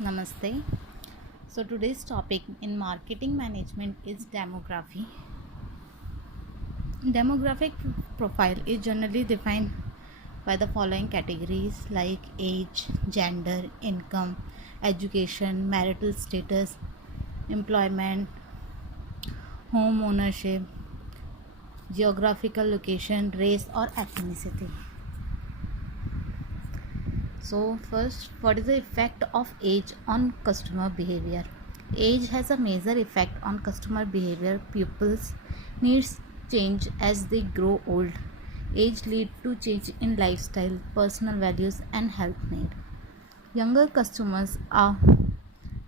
Namaste. So today's topic in marketing management is demography. Demographic profile is generally defined by the following categories like age, gender, income, education, marital status, employment, home ownership, geographical location, race or ethnicity. So first, what is the effect of age on customer behavior? Age has a major effect on customer behavior. Pupils' needs change as they grow old. Age lead to change in lifestyle, personal values and health need. Younger customers are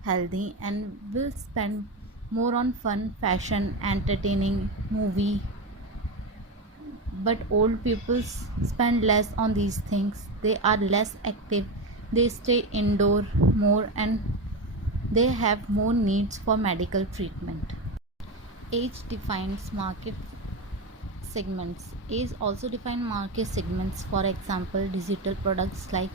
healthy and will spend more on fun, fashion, entertaining, movie, but old people spend less on these things. They are less active, they stay indoor more, and they have more needs for medical treatment. Age defines market segments. Age also defines market segments. For example, digital products like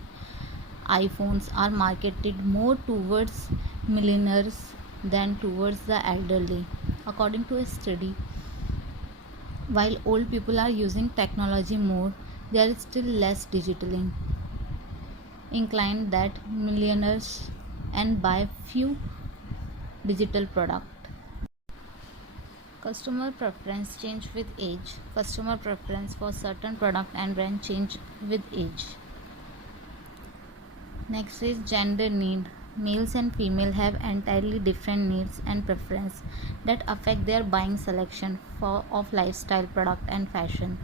iPhones are marketed more towards millennials than towards the elderly. According to a study, while old people are using technology more, they are still less digitally inclined that millionaires and buy few digital product. Customer preference change with age. Customer preference for certain product and brand change with age. Next is gender need. Males and female have entirely different needs and preference that affect their buying selection of lifestyle product and fashion.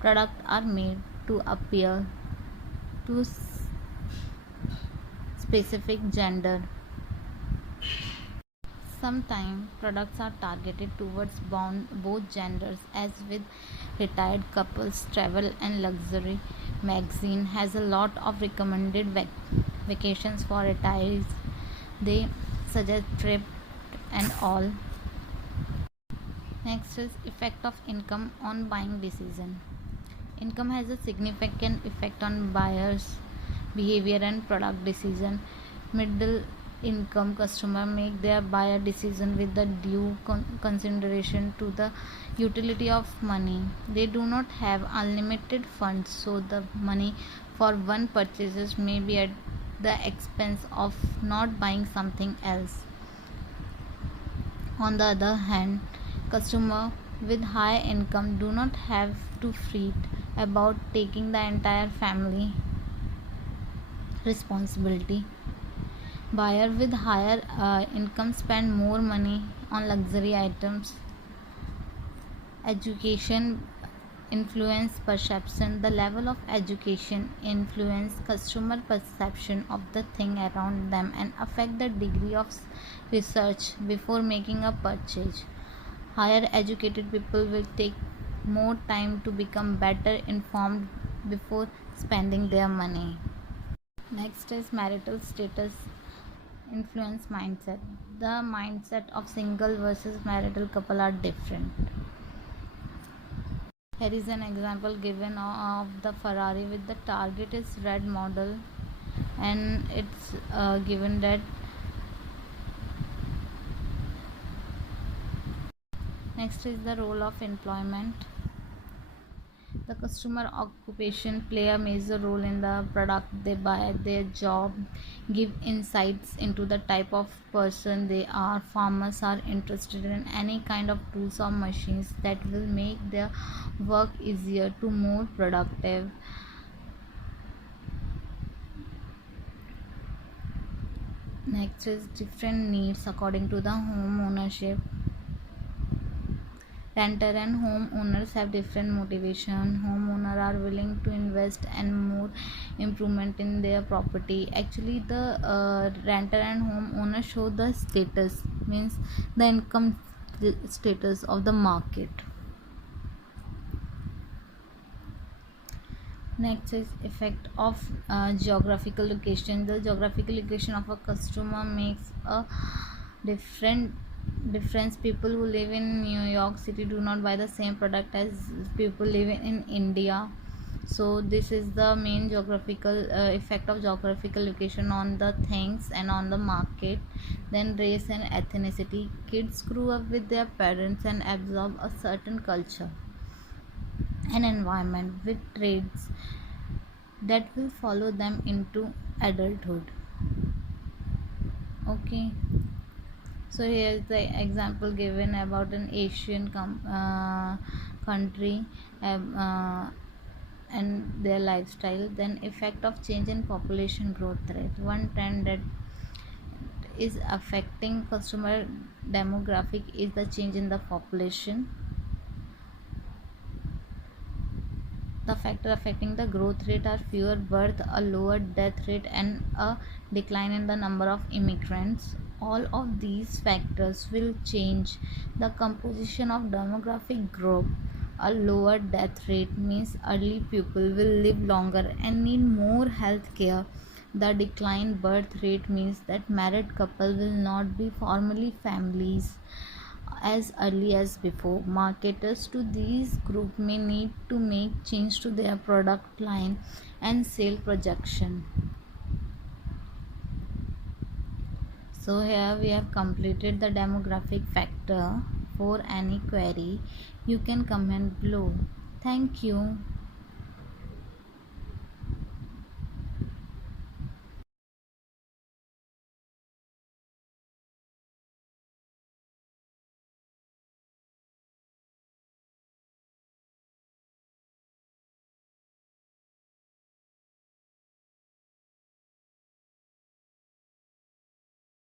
Products are made to appeal to specific gender. Sometimes products are targeted towards both genders, as with retired couples. Travel and luxury magazine has a lot of recommended vacations for retirees. They suggest trip and all. Next is effect of income on buying decision. Income has a significant effect on buyers' behavior and product decision. Middle income customer make their buyer decision with the due consideration to the utility of money. They do not have unlimited funds, so the money for one purchases may be at the expense of not buying something else. On the other hand, customers with high income do not have to fret about taking the entire family responsibility. Buyers with higher income spend more money on luxury items. Education influence perception. The level of education influence customer perception of the thing around them and affect the degree of research before making a purchase. Higher educated people will take more time to become better informed before spending their money. Next is marital status influence mindset. The mindset of single versus marital couple are different. Here is an example given of the Ferrari with the target is red model, and it's given that. Next is the role of employment. The customer occupation play a major role in the product they buy. Their job give insights into the type of person they are. Farmers are interested in any kind of tools or machines that will make their work easier to more productive. Next is different needs according to the home ownership. Renter and homeowners have different motivation. Homeowners are willing to invest and more improvement in their property. Actually, the renter and homeowner show the status, means the income status of the market. Next is effect of geographical location. The geographical location of a customer makes a difference. People who live in New York City do not buy the same product as people living in India. So this is the main geographical effect of geographical location on the things and on the market. Then race and ethnicity. Kids grew up with their parents and absorb a certain culture and environment with traits that will follow them into adulthood. Okay, so here is the example given about an Asian country, and their lifestyle. Then effect of change in population growth rate. One trend that is affecting customer demographic is the change in the population. The factor affecting the growth rate are fewer birth, a lower death rate, and a decline in the number of immigrants. All of these factors will change the composition of demographic group. A lower death rate means early people will live longer and need more health care. The declined birth rate means that married couple will not be formally families as early as before. Marketers to these group may need to make change to their product line and sale projection. So here we have completed the demographic factor. For any query, you can comment below. Thank you.